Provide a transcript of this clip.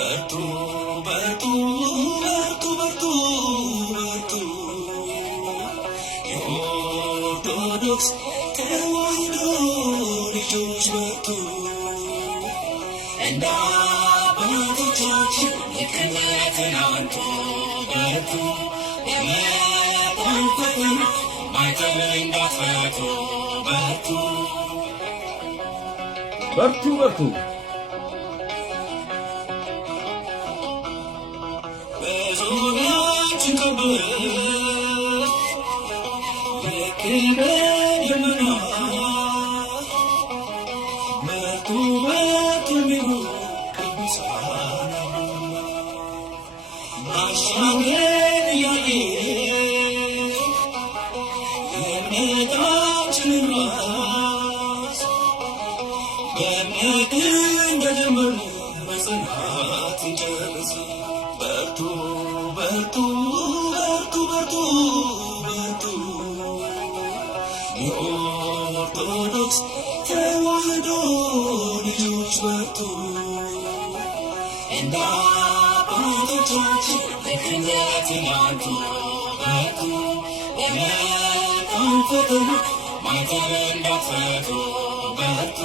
በርቱ በርቱ በርቱ በርቱ በርቱ የኦርቶዶክስ ተዋሕዶ ልጆች በርቱ እንደ አባቶቻችን ልክ እንደ ትናንቱ በርቱ የመጣውን ፈተና ማይተብ እንዳትፈቱ በርቱ በርቱ በርቱ በዙሪያችን ከበረ የክብር ደመና በርቱ በርቱ የሚሉ ቅዱሳን አሻግረን እያየን የእምነታችንን ራስ በእምነት እንደጀመርን በጽናት እንጨርስ። በርቱ በርቱ በርቱ በርቱ በርቱ የኦርቶዶክስ ተዋሕዶ ልጆች በርቱ እንደ አባቶቻችን ልክ እንደ ትናንቱ በርቱ የመጣውን ፈተና ማይተብ እንዳትፈቱ በርቱ